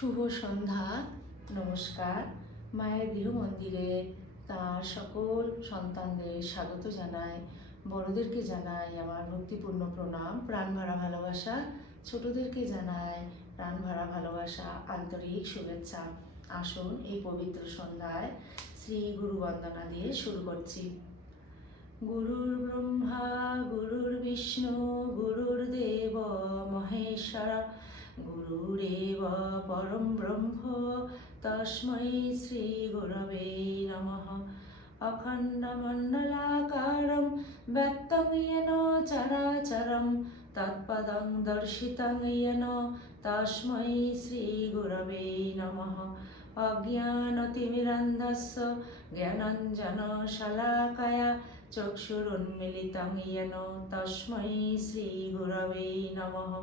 শুভ সন্ধ্যা। নমস্কার। মায়ের গৃহমন্দিরে তার সকল সন্তানদের স্বাগত জানাই। বড়দেরকে জানাই আমার ভক্তিপূর্ণ প্রণাম, প্রাণ ভরা ভালোবাসা। ছোটদেরকে জানাই প্রাণ ভরা ভালোবাসা, আন্তরিক শুভেচ্ছা। আসুন এই পবিত্র সন্ধ্যায় শ্রী গুরু বন্দনা দিয়ে শুরু করছি। গুরুর ব্রহ্মা গুরুর বিষ্ণু গুরুর্দেব মহেশ্বর গুরুরেব পরম ব্রহ্ম তস্मै শ্রী গুরবে নমঃ। অখণ্ডমণ্ডলাকারং ব্যক্তং येन চরাচরং তৎপদং দর্শিতং येन তস্मै শ্রী গুরবে নমঃ। অজ্ঞানতিমিরান্ধস্য জ্ঞানাঞ্জনশলাকয়া চক্ষুরুন্মিলিतं येन তস্मै শ্রী গুরবে নমঃ।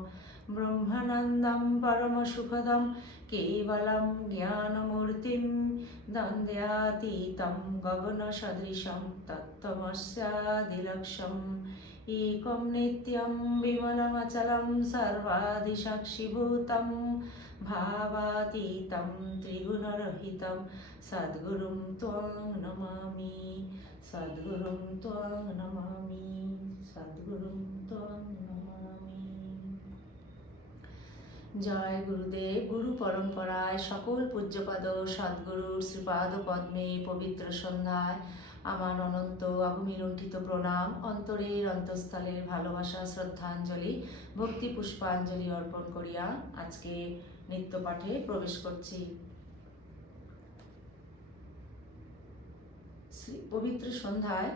ব্রহ্মানন্দং পরমসুখদং কেবলং জ্ঞানমূর্তিং দ্বন্দ্বাতীतं গগনসদৃশং তত্ত্বমস্যাদিলক্ষ্যम्। একং নিত্যং বিমলমচলং সর্বাদিসাক্ষিভূतं ভাবাতীतं ত্রিগুণরহিतं সদ্গুরুং ত্বং নমামি। সদ্গুরুং ত্বং নমামি। সদ্গুরুং ত্বং নমামি। জয় গুরুদেব। গুরু পরম্পরায় সকল পূজ্যপাদ সদ্গুরুর শ্রীপাদ পদ্মে পবিত্র সন্ধ্যায় আমার অনন্ত অগমিলুণ্ঠিত প্রণাম, অন্তরের অন্তঃস্থলের ভালোবাসা, শ্রদ্ধাঞ্জলি, ভক্তি পুষ্পাঞ্জলি অর্পণ করিয়া আজকে নিত্য পাঠে প্রবেশ করছি। পবিত্র সন্ধ্যায়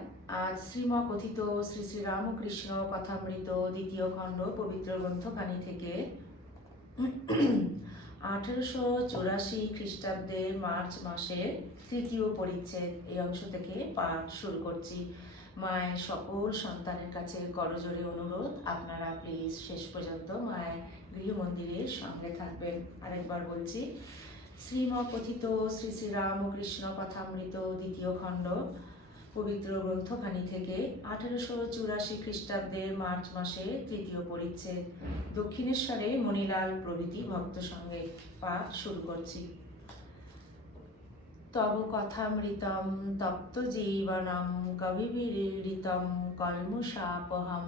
আজ শ্রীম কথিত শ্রী শ্রী রামকৃষ্ণ কথামৃত দ্বিতীয় খণ্ড পবিত্র গ্রন্থখানি থেকে 1884 খ্রিস্টাব্দে মার্চ মাসের তৃতীয় পরিচ্ছেদ এই অংশ থেকে পাঠ শুরু করছি। মায়ের সকল সন্তানের কাছে করজোড়ে অনুরোধ, আপনারা প্লিজ শেষ পর্যন্ত মায়ের গৃহমন্দিরের সঙ্গে থাকবেন। আরেকবার বলছি, শ্রীম কথিত শ্রী শ্রী রামকৃষ্ণ কথামৃত দ্বিতীয় খণ্ড পবিত্র গ্রন্থখানি থেকে 1884 খ্রিস্টাব্দের মার্চ মাসে তৃতীয় পরিচ্ছেদ, দক্ষিণেশ্বরে মণিলাল প্রভৃতি ভক্ত সঙ্গে পাঠ শুরু করছি। তব কথামৃতম তপ্ত জীবনম কবিবিরীড়িতম কল্মষাপহম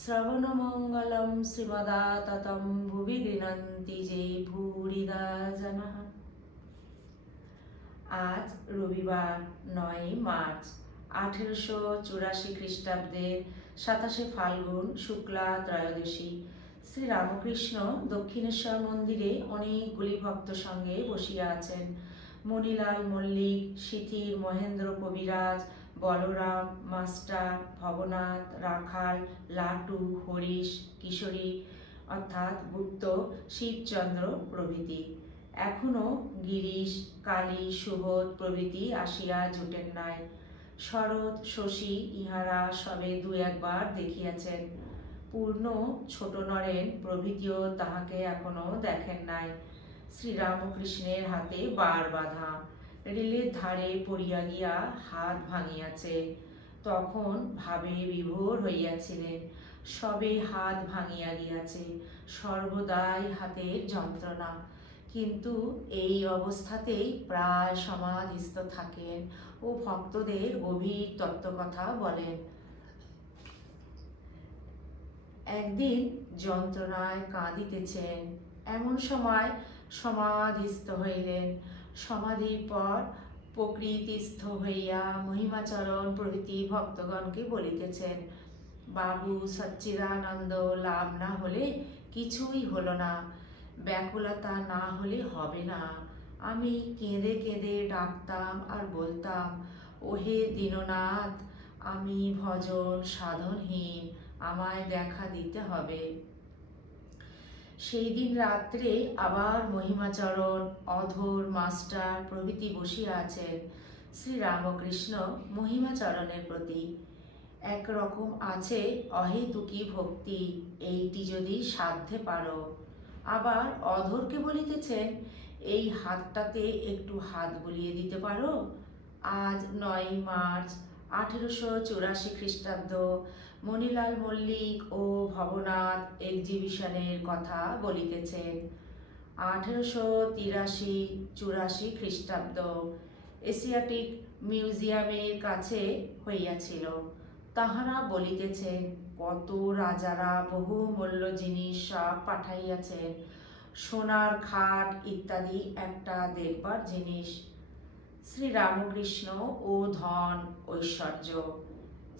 শ্রবণমঙ্গলম শ্রীমদাততম ভুবি গৃণন্তি যে ভূরিদা জনঃ। আজ রবিবার 9 মার্চ 1884 খ্রিস্টাব্দের 27 ফাল্গুন শুক্লা ত্রয়োদশী। শ্রী রামকৃষ্ণ দক্ষিণেশ্বর মন্দিরে অনেকগুলি ভক্ত সঙ্গে বসিয়া আছেন। মণিলাল মল্লিক, শিথির, মহেন্দ্র কবিরাজ, বলরাম মাস্টার, ভবনাথ, রাখাল, লাটু, হরিশ, কিশোরী অর্থাৎ গুপ্ত, শিবচন্দ্র প্রভৃতি। এখনো গিরিশ, কালী, সুবোধ প্রভৃতি আসিয়া জুটেন নাই। শরৎ, শশী ইহারা সবে দু একবার দেখিয়াছেন। পূর্ণ, ছোট নরেন প্রভৃতিও তাহাকে এখনো দেখেন নাই। শ্রীরামকৃষ্ণের হাতে বার বাঁধা, রেলের ধারে পড়িয়া গিয়া হাত ভাঙিয়াছে। তখন ভাবে বিভোর হইয়াছিলেন। সবে হাত ভাঙিয়া গিয়াছে, সর্বদাই হাতের যন্ত্রণা। কিন্তু এই অবস্থাতেই প্রায় সমাধিস্থ থাকেন ও ভক্তদের গভীর তত্ত্বকথা বলেন। একদিন যন্ত্রণায় কাঁদিতেছেন, এমন সময় সমাধিস্থ হইলেন। সমাধির পর প্রকৃতিস্থ হইয়া মহিমাচরণ প্রভৃতি ভক্তগণকে বলিতেছেন, বাবু সচ্চিদানন্দ লাভ না হলে কিছুই হলো না, ব্যাকুলতা না হলে হবে না। আমি কেঁদে কেঁদে ডাকতাম আর বলতাম, ওহে দীননাথ, আমি ভজন সাধনহীন, আমায় দেখা দিতে হবে। সেই দিন রাত্রে আবার মহিমাচরণ, অধর মাস্টার প্রভৃতি বসিয়া আছেন। শ্রীরামকৃষ্ণ মহিমাচরণের প্রতি একরকম আছে অহেতুকী ভক্তি, এইটি যদি সাধ্যে পারো। আবার অধরকে বলিতেছেন, এই হাতটাতে একটু হাত বুলিয়ে দিতে পারো। আজ 9 মার্চ 1884 খ্রিস্টাব্দ। মণিলাল মল্লিক ও ভবনাথ এক্সিবিশনের কথা বলিতেছেন। 1883-84 খ্রিস্টাব্দ এশিয়াটিক মিউজিয়ামের কাছে হইয়াছিল। তাহারা বলিতেছেন, কত রাজারা বহুমূল্য জিনিস সব পাঠাইয়াছেন, সোনার খাট ইত্যাদি একটা দেখবার জিনিস। শ্রীরামকৃষ্ণ ও ধন ঐশ্বর্য।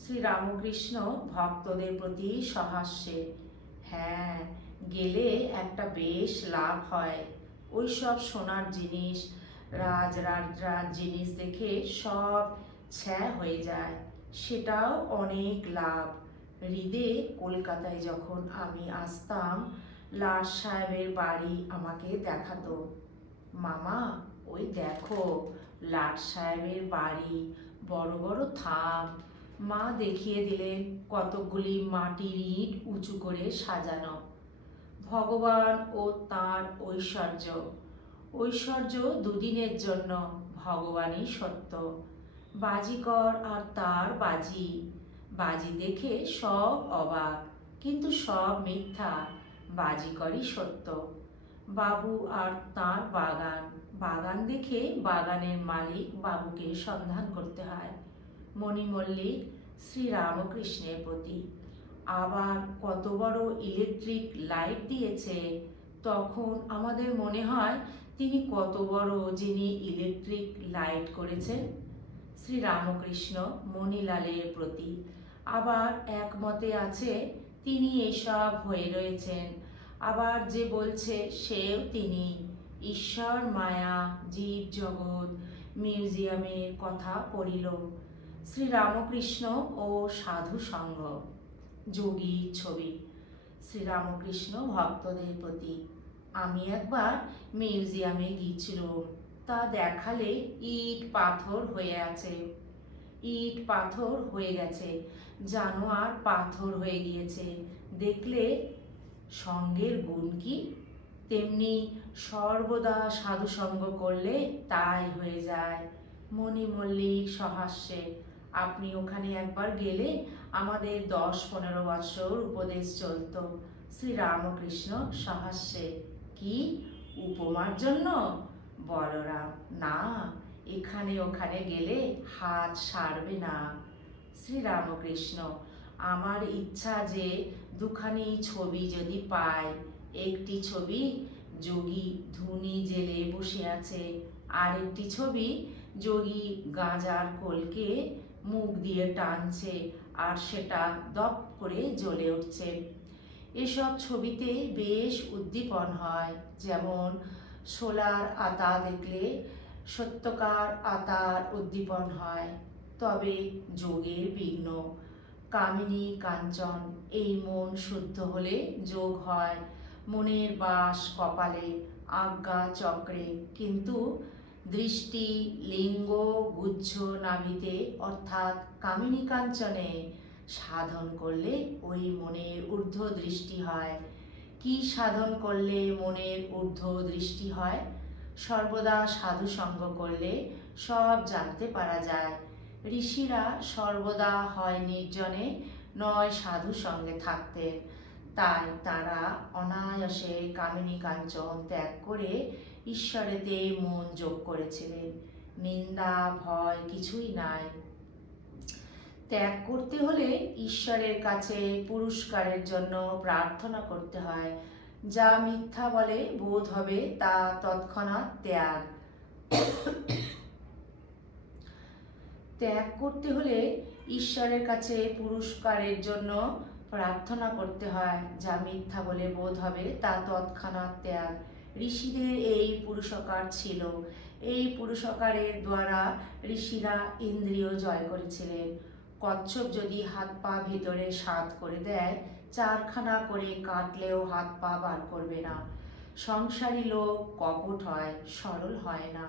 শ্রীরামকৃষ্ণ ভক্তদের প্রতি সহাস্যে, হ্যাঁ, গেলে একটা বেশ লাভ হয়। ওইসব সোনার জিনিস, রাজরাজ জিনিস দেখে সব ছ্যা হয়ে যায়, সেটাও অনেক লাভ। হৃদে কলকাতায় যখন আমি আসতাম, লাট সাহেবের বাড়ি আমাকে দেখাতো। মামা, ওই দেখো লাট সাহেবের বাড়ি, বড় বড় থাম। মা দেখিয়ে দিলেন কতকগুলি মাটির ইট উঁচু করে সাজানো। ভগবান ও তাঁর ঐশ্বর্য। ঐশ্বর্য দুদিনের জন্য, ভগবানই সত্য। বাজিকর আর তার বাজি, বাজি দেখে সব অবাক, কিন্তু সব মিথ্যা, বাজিকরই সত্য। বাবু আর তাঁর বাগান, বাগান দেখে বাগানের মালিক বাবুকে সন্ধান করতে হয়। মণি মল্লিক শ্রীরামকৃষ্ণের প্রতি। আবার কত বড় ইলেকট্রিক লাইট দিয়েছে, তখন আমাদের মনে হয় তিনি কত বড় যিনি ইলেকট্রিক লাইট করেছেন। শ্রীরামকৃষ্ণ মণিলালের প্রতি। আবার একমতে আছে তিনি এসব হয়ে রয়েছেন, আবার যে বলছে সেও তিনি। ঈশ্বর, মায়া, জীব জগৎ, মিউজিয়ামের কথা পড়িল। শ্রীরামকৃষ্ণ ও সাধু সঙ্গ। যোগী ছবি। শ্রীরামকৃষ্ণ ভক্তদের প্রতি। আমি একবার মিউজিয়ামে গিয়েছিলাম, তা দেখালে ইট পাথর হয়ে আছে, ইট পাথর হয়ে গেছে, জানোয়ার পাথর হয়ে গিয়েছে। দেখলে সঙ্গের গুণ কি? তেমনি সর্বদা সাধুসঙ্গ করলে তাই হয়ে যায়। মণি মল্লিক সহাস্যে, আপনি ওখানে একবার গেলে আমাদের 10-15 বৎসর উপদেশ চলত। শ্রীরামকৃষ্ণ সহাস্যে, কি উপমার জন্য? বলরাম, না, এখানে ওখানে গেলে হাত সারবে না। শ্রীরামকৃষ্ণ, আমার ইচ্ছা যে দুখানি ছবি যদি পাই। একটি ছবি যোগী ধুনি জেলে বসে আছে, আর একটি ছবি যোগী গাঁজার কলকে মুখ দিয়ে টানছে আর সেটা দপ করে জ্বলে উঠছে। এসব ছবিতে বেশ উদ্দীপন হয়, যেমন শোলার আতা দেখলে সত্যকার আতার উদ্দীপন হয়। তবে যোগের বিঘ্ন। কামিনী কাঞ্চন, এই মন শুদ্ধ হলে যোগ হয়। মনের বাস কপালে, আজ্ঞা চক্রে, কিন্তু দৃষ্টি লিঙ্গ গুহ্য নাভিতে, অর্থাৎ কামিনী কাঞ্চনে সাধন করলে ওই মনের ঊর্ধ্ব দৃষ্টি হয়। কি সাধন করলে মনের ঊর্ধ্ব দৃষ্টি হয়? সর্বদা সাধু সঙ্গ করলে সব জানতে পারা যায়। ঋষিরা সর্বদা হয় নির্জনে, নয় সাধু সঙ্গে থাকতেন। তাই তারা অনায়াসে কামিনী কাঞ্চন ত্যাগ করে ঈশ্বরেতে মন যোগ করেছিলেন। নিন্দা ভয় কিছুই নাই। ত্যাগ করতে হলে ঈশ্বরের কাছে পুরস্কারের জন্য প্রার্থনা করতে হয়। যা মিথ্যা বলে বোধ হবে তা তৎক্ষণাৎ ত্যাগ। ত্যাগ করতে হলে ঈশ্বরের কাছে পুরস্কারের জন্য প্রার্থনা করতে হয়। যা মিথ্যা বলে বোধ হবে তা তৎক্ষণাৎ ত্যাগ। ঋষিদের এই পুরুষকার ছিল। এই পুরুষকারের দ্বারা ঋষিরা ইন্দ্রিয় জয় করেছিলেন। কচ্ছপ যদি হাত পা ভিতরে সাত করে দেয়, 4খানা করে কাটলেও হাত পা বার করবে না। সংসারী লোক কপট হয়, সরল হয় না।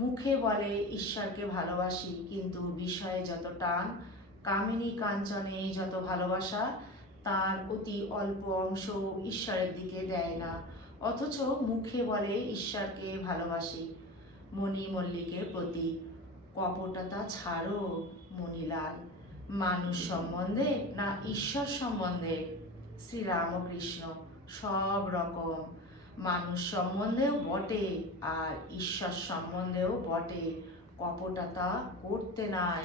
মুখে বলে ঈশ্বরকে ভালোবাসি, কিন্তু বিষয়ে যত টান, কামিনী কাঞ্চনে যত ভালোবাসা, তার অতি অল্প অংশ ঈশ্বরের দিকে দেয় না, অথচ মুখে বলে ঈশ্বরকে ভালোবাসি। মণি মল্লিকের প্রতি। কপটতা ছাড়ো মণিলাল। মানুষ সম্বন্ধে না ঈশ্বর সম্বন্ধে? শ্রীরামকৃষ্ণ, সব রকম। মানুষ সম্বন্ধেও বটে আর ঈশ্বর সম্বন্ধেও বটে, কপটতা করতে নাই।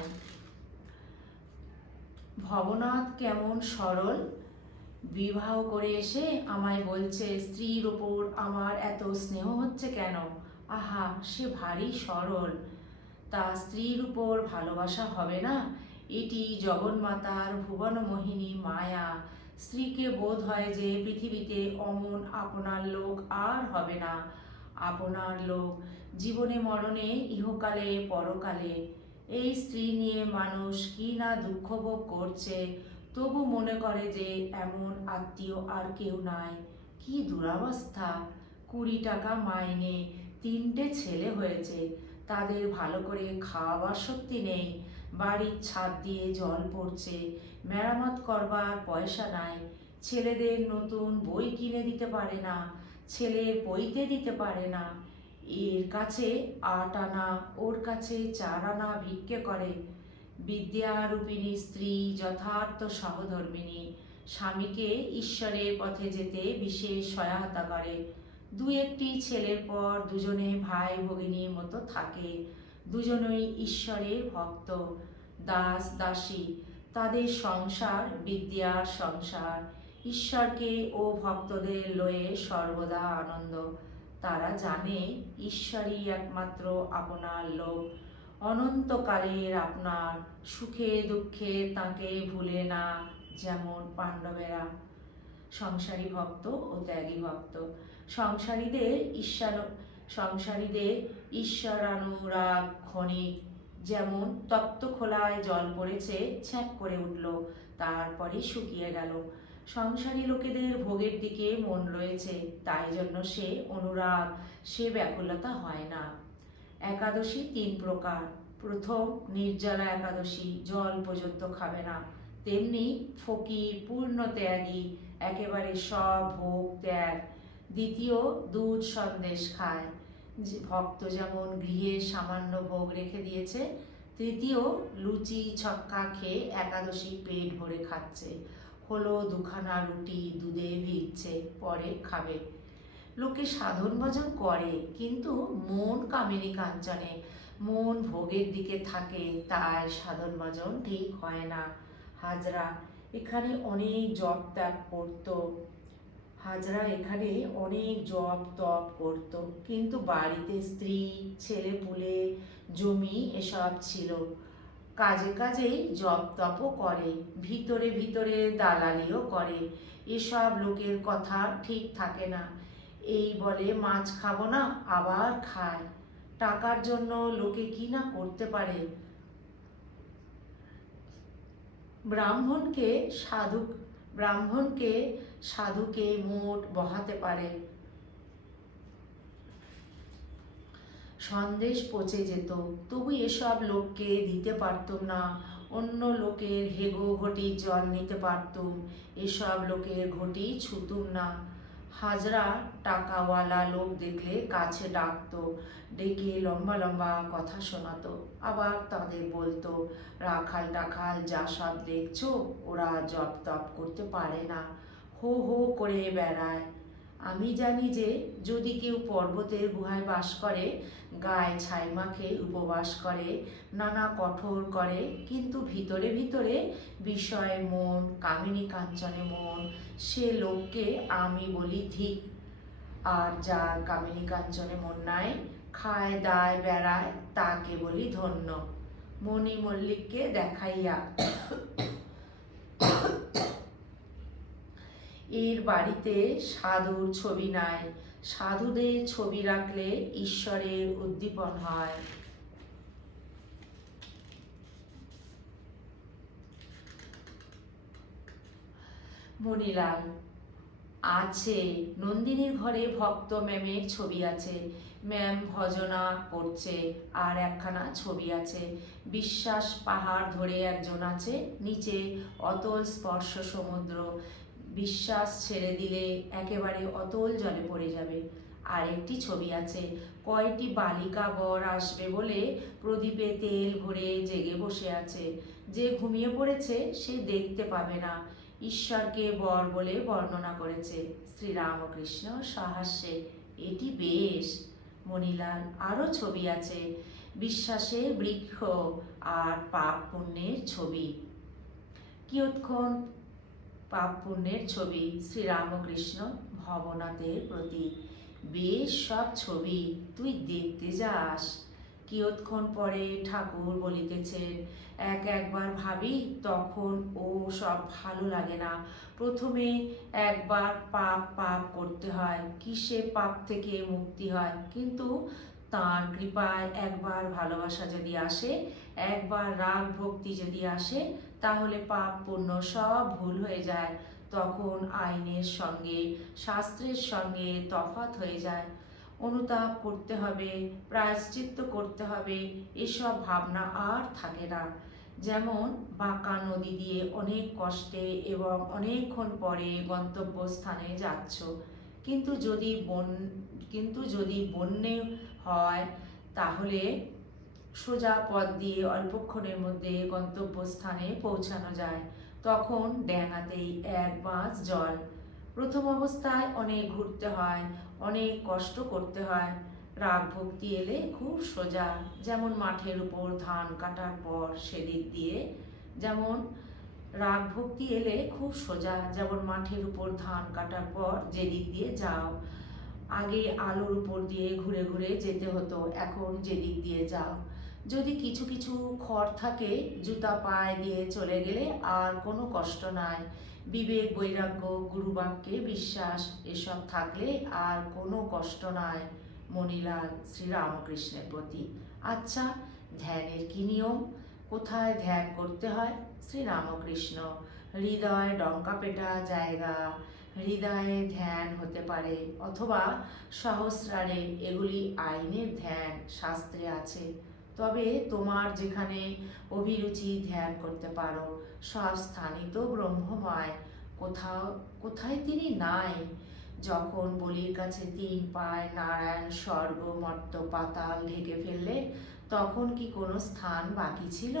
ভবনাথ কেমন সরল, বিবাহ করে এসে আমায় বলছে স্ত্রীর ওপর আমার এত স্নেহ হচ্ছে কেন। আহা, সে ভারী সরল, তা স্ত্রীর উপর ভালোবাসা হবে না? এটি জগন্মাতার ভুবনমোহিনী মায়া। স্ত্রীকে বোধ হয় যে পৃথিবীতে অমন আপনার লোক আর হবে না। আপনার লোক জীবনে মরণে, ইহকালে পরকালে। এই স্ত্রী নিয়ে মানুষ কি না দুঃখ ভোগ করছে, তবু মনে করে যে এমন আত্মীয় আর কেউ নাই। কি দুরবস্থা! 20 টাকা মাইনে, 3টে ছেলে হয়েছে, তাদের ভালো করে খাওয়াবার শক্তি নেই। বাড়ির ছাদ দিয়ে জল পড়ছে, মেরামত করবার পয়সা নাই। ছেলেদের নতুন বই কিনে দিতে পারে না, ছেলের বইতে দিতে পারে না। এর কাছে 8 আনা, ওর কাছে 4 আনা ভিক্ষে করে। বিদ্যারূপিণী স্ত্রী যথার্থ সহধর্মিণী, স্বামীকে ঈশ্বরের পথে যেতে বিশেষ সহায়তা করে। 2-1টি ছেলের পর দুজনে ভাই ভগিনীর মতো থাকে, দুজনেই ঈশ্বরের ভক্ত। দাস দাসী, তাদের সংসার বিদ্যার সংসার। ঈশ্বরকে ও ভক্তদের লয়ে সর্বদা আনন্দ। তারা জানে ঈশ্বরই একমাত্র আপনার লোক, অনন্তকালের আপনার। সুখে দুঃখে তাঁকে ভুলে না, যেমন পাণ্ডবেরা। সংসারী ভক্ত ও ত্যাগী ভক্ত। সংসারীদের ঈশ্বরানুরাগ ক্ষণিক, যেমন তপ্তখোলায় জল পড়েছে, ছ্যাঁক করে উঠল, তারপরই শুকিয়ে গেল। সংসারী লোকেদের ভোগের দিকে মন রয়েছে, তাই জন্য সে অনুরাগ, সে ব্যাকুলতা হয় না। একাদশী 3 প্রকার। প্রথম নির্জলা একাদশী, জল পর্যন্ত খাবে না। তেমনি ফকির পূর্ণ ত্যাগী, একেবারে সব ভোগ ত্যাগ। দ্বিতীয় দুধ সন্দেশ খায়, ভক্ত যেমন গৃহে সামান্য ভোগ রেখে দিয়েছে। তৃতীয় লুচি ছক্কা খেয়ে একাদশী পেট ভরে খাচ্ছে, হলো 2খানা রুটি দুধে ভিজছে, পরে খাবে। লোকে সাধন ভজন করে, কিন্তু মন কামিনী কাঞ্চনে, মন ভোগের দিকে থাকে, তাই সাধন ভজন ঠিক হয় না। হাজরা এখানে অনেক জপ ত্যাগ করত, হাজরা এখানে অনেক জপ তপ করত, কিন্তু বাড়িতে স্ত্রী, ছেলে পুলে, জমি এসব ছিল। কাজে কাজেই জপ তপও করে, ভিতরে ভিতরে দালালিও করে। এসব লোকের কথা ঠিক থাকে না। এই বলে মাছ খাবো না, আবার খায়। টাকার জন্য লোকে কি না করতে পারে। ব্রাহ্মণকে সাধুকে মোট বহাতে পারে। সন্দেশ পচে যেত, তবু এসব লোককে দিতে পারতুম না। অন্য লোকের হেগো ঘটির জল নিতে পারতুম, এসব লোকের ঘটি ছুতুম না। হাজরা টাকাওয়ালা লোক দেখলে কাছে ডাকতো, ডেকে লম্বা লম্বা কথা শোনাতো। আবার তাদের বলতো, রাখাল টাখাল যা সব দেখছো, ওরা জপ তপ করতে পারে না, হো হো করে বেড়ায়। আমি জানি যে যদি কেউ পর্বতের গুহায় বাস করে, গায়ে ছাই মাখে উপবাস করে, নানা কঠোর করে, কিন্তু ভিতরে ভিতরে বিষয়ে মন, কামিনী কাঞ্চনে মন, সে লোককে আমি বলি ধিক। আর যার কামিনী কাঞ্চনে মন নাই, খায় দায় বেড়ায়, তাকে বলি ধন্য। মণি মল্লিককে দেখাইয়া এর বাড়িতে সাধুর ছবি নাই, সাধুদের ছবি রাখলে ঈশ্বরের উদ্দীপন হয়। মণিলাল আছে, নন্দিনীর ঘরে ভক্ত ম্যামের ছবি আছে, ম্যাম ভজনা করছে, আর একখানা ছবি আছে। বিশ্বাস পাহাড় ধরে একজন আছে, নিচে অতল স্পর্শ সমুদ্র, বিশ্বাস ছেড়ে দিলে একেবারে অতল জলে পড়ে যাবে। আরেকটি ছবি আছে, কয়টি বালিকা বর আসবে বলে প্রদীপে তেল ভরে জেগে বসে আছে, যে ঘুমিয়ে পড়েছে সে দেখতে পাবে না। ঈশ্বরকে বর বলে বর্ণনা করেছে শ্রীরামকৃষ্ণ সহাস্যে। এটি বেশ। মণিলাল, আরও ছবি আছে, বিশ্বাসের বৃক্ষ আর পাপ পুণ্যের ছবি। কিয়ৎক্ষণ পাপ পুণ্যের ছবি, শ্রীরামকৃষ্ণ ভবনাথের প্রতি। বেশ সব ছবি, তুই দেখতে যাস। কিয়ৎক্ষণ পরে ঠাকুর বলিতেছেন, একবার ভাবি তখন ও সব ভালো লাগে না। প্রথমে একবার পাপ পাপ করতে হয়, কিসে পাপ থেকে মুক্তি হয়, কিন্তু তাঁর কৃপায় একবার ভালোবাসা যদি আসে, একবার রাগ ভক্তি যদি আসে, তাহলে পাপ পুণ্য সব ভুল হয়ে যায়। তখন আইনের সঙ্গে শাস্ত্রের সঙ্গে তফাৎ হয়ে যায়। অনুতাপ করতে হবে, প্রায়শ্চিত্ত করতে হবে, এসব ভাবনা আর থাকে না। যেমন বাঁকা নদী দিয়ে অনেক কষ্টে এবং অনেকক্ষণ পরে গন্তব্যস্থানে যাচ্ছ, কিন্তু যদি বন্যে হয় তাহলে সোজা পথ দিয়ে অল্পক্ষণের মধ্যে গন্তব্যস্থানে পৌঁছানো যায়। তখন ড্যাঙাতেই এক বাঁশ জল। প্রথম অবস্থায় অনেক ঘুরতে হয়, অনেক কষ্ট করতে হয়। রাগ ভক্তি এলে খুব সোজা, যেমন মাঠের উপর ধান কাটার পর সেদিক দিয়ে যেমন রাগ ভক্তি এলে খুব সোজা, যেমন মাঠের উপর ধান কাটার পর যেদিক দিয়ে যাও। আগে আলোর উপর দিয়ে ঘুরে ঘুরে যেতে হতো, এখন যেদিক দিয়ে যাও। যদি কিছু কিছু খড় থাকে, জুতা পায়ে দিয়ে চলে গেলে আর কোনো কষ্ট নাই। বিবেক, বৈরাগ্য, গুরুবাক্যে বিশ্বাস, এসব থাকলে আর কোনো কষ্ট নাই। মণিলাল শ্রীরামকৃষ্ণের প্রতি। আচ্ছা, ধ্যানের কি নিয়ম? কোথায় ধ্যান করতে হয়? শ্রীরামকৃষ্ণ, হৃদয় ডঙ্কাপেটা জায়গা, হৃদয়ে ধ্যান হতে পারে, অথবা সহস্রারে, এগুলি আইনের ধ্যান, শাস্ত্রে আছে। তবে তোমার যেখানে অভিরুচি ধ্যান করতে পারো, সব স্থানই তো ব্রহ্মময়। কোথায় তিনি নাই? যখন বলির কাছে 3 পায় নারায়ণ স্বর্গ মর্ত পাতাল ঢেকে ফেললে, তখন কি কোনো স্থান বাকি ছিল?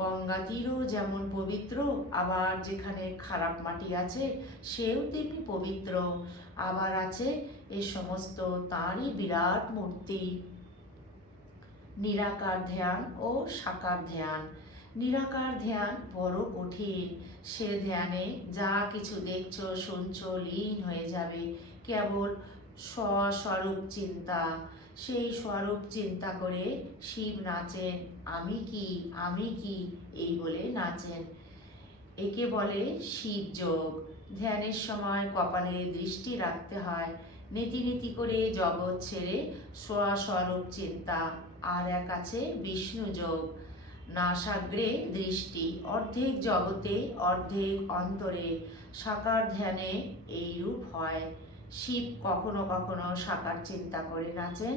গঙ্গা তীরও যেমন পবিত্র, আবার যেখানে খারাপ মাটি আছে সেও তেমনি পবিত্র। আবার আছে এ সমস্ত তাঁরই বিরাট মূর্তি। নিরাকার ধ্যান ও সাকার ধ্যান। নিরাকার ধ্যান বড় কঠিন। সে ধ্যানে যা কিছু দেখছো শুনছো লীন হয়ে যাবে, কেবল স্বস্বরূপ চিন্তা। সেই স্বরূপ চিন্তা করে শিব নাচেন, আমি কি আমি কি এই বলে নাচেন। একে বলে শিবযোগ। ধ্যানের সময় কপালে দৃষ্টি রাখতে হয়। নীতি নীতি করে জগৎ ছেড়ে স্বস্বরূপ চিন্তা। আর এক আছে বিষ্ণু যোগ। নাসাগ্রে দৃষ্টি, অর্ধেক জগতে অর্ধেক অন্তরে। সাকার ধ্যানে এইরূপ হয়। শিব কখনো কখনো সাকার চিন্তা করে নাচেন,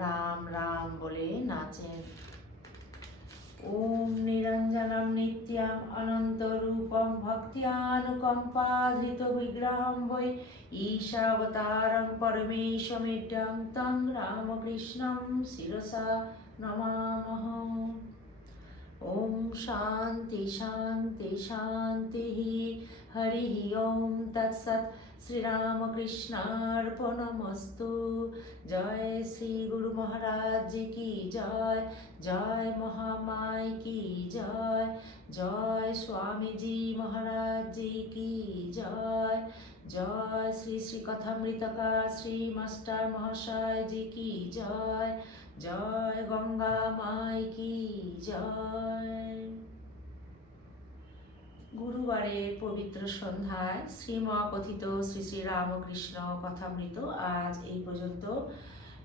রাম রাম বলে নাচেন। ওম নিরঞ্জনম নিত্যম অনন্তরূপম ভক্ত্যানুকম্পাধৃত বিগ্রহম বৈ ঈশাবতারং পরমেশমিড্যং তং রামকৃষ্ণং শিরসা নমামহ। ওম শান্তি শান্তি শান্তি। হরি ওম তৎসৎ। শ্রীরামকৃষ্ণার্পণমস্তু। জয় শ্রী গুরু মহারাজ কি জয়। জয় মহামাই কি জয়। জয় স্বামীজি মহারাজ কি জয়। জয় শ্রী শ্রী কথামৃতকার শ্রী মাস্টার মহাশয় জি কি জয়। জয় গঙ্গা মাই কি জয়। গুরুবারের পবিত্র সন্ধ্যায় শ্রীমকথিত শ্রী শ্রী রামকৃষ্ণ কথামৃত আজ এই পর্যন্ত।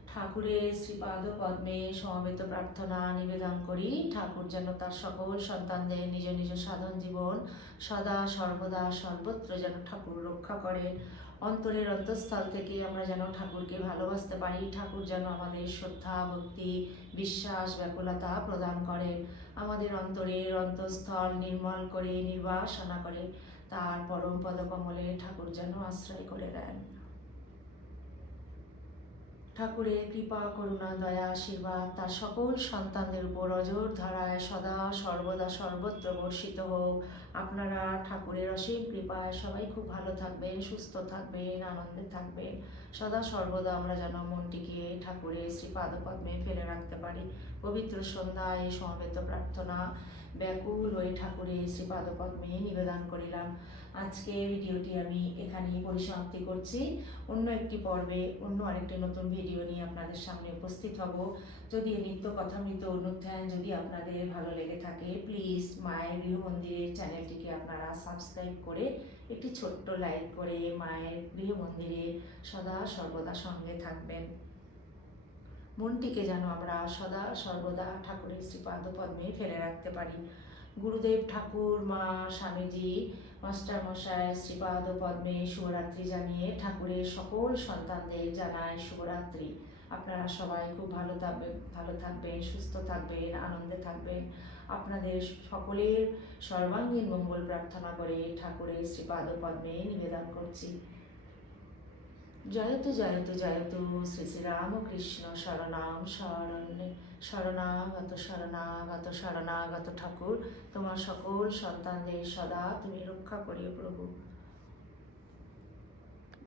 ঠাকুরের শ্রীপাদ পদ্মে সমবেত প্রার্থনা নিবেদন করি, ঠাকুর যেন তার সকল সন্তানদের নিজ নিজ সাধন জীবন সদা সর্বদা সর্বত্র যেন ঠাকুর রক্ষা করেন। অন্তরের অন্তঃস্থল থেকে আমরা যেন ঠাকুরকে ভালোবাসতে পারি। ঠাকুর যেন আমাদের শ্রদ্ধা, ভক্তি, বিশ্বাস, ব্যাকুলতা প্রদান করেন। আমাদের অন্তরের অন্তঃস্থল নির্মল করে নির্বাসনা করে তার পরম পদকমলে ঠাকুর যেন আশ্রয় করে দেন। ঠাকুরের কৃপা করুণা দয়া আশীর্বাদ তার সকল সন্তানদের উপর অজর ধারায় সদা সর্বদা সর্বত্র বর্ষিত হোক। আপনারা ঠাকুরের অসীম কৃপায় সবাই খুব ভালো থাকবেন, সুস্থ থাকবেন, আনন্দে থাকবেন। সদা সর্বদা আমরা যেন মনটিকে ঠাকুরের শ্রীপাদপদ্মে ফেলে রাখতে পারি। পবিত্র সন্ধ্যায় এই সমবেত প্রার্থনা ব্যাকুল হয়ে ঠাকুরের শ্রীপাদপদ্মে নিবেদন করিলাম। আজকে ভিডিওটি আমি এখানেই পরিসমাপ্তি করছি। অন্য একটি পর্বে অন্য আরেকটি নতুন ভিডিও নিয়ে আপনাদের সামনে উপস্থিত হব। যদি এই নিত্য কথামৃত অনুধ্যান যদি আপনাদের ভালো লেগে থাকে, প্লিজ মায়ের গৃহমন্দিরের চ্যানেলটিকে আপনারা সাবস্ক্রাইব করে একটি ছোট্ট লাইক করে মায়ের গৃহমন্দিরে সদা সর্বদা সঙ্গে থাকবেন। মনটিকে যেন আমরা সদা সর্বদা ঠাকুরের শ্রীপাদপদ্মে ফেলে রাখতে পারি। গুরুদেব ঠাকুর, মা, স্বামীজি, মাস্টার মশাই শ্রীপাদপদ্মে শুভরাত্রি জানিয়ে ঠাকুরের সকল সন্তানদের জানায় শুভরাত্রি। আপনারা সবাই খুব ভালো থাকবেন, সুস্থ থাকবেন, আনন্দে থাকবেন। আপনাদের সকলের সর্বাঙ্গীন মঙ্গল প্রার্থনা করে ঠাকুরের শ্রীপাদপদ্মে নিবেদন করছি। জয়তু জয়তু জয়তু শ্রী শ্রী রামকৃষ্ণ শরণাম শরণে শরণাগত শরণাগত শরণাগত ঠাকুর, তোমার সকল সন্তানদের সদা তুমি রক্ষা করিও প্রভু।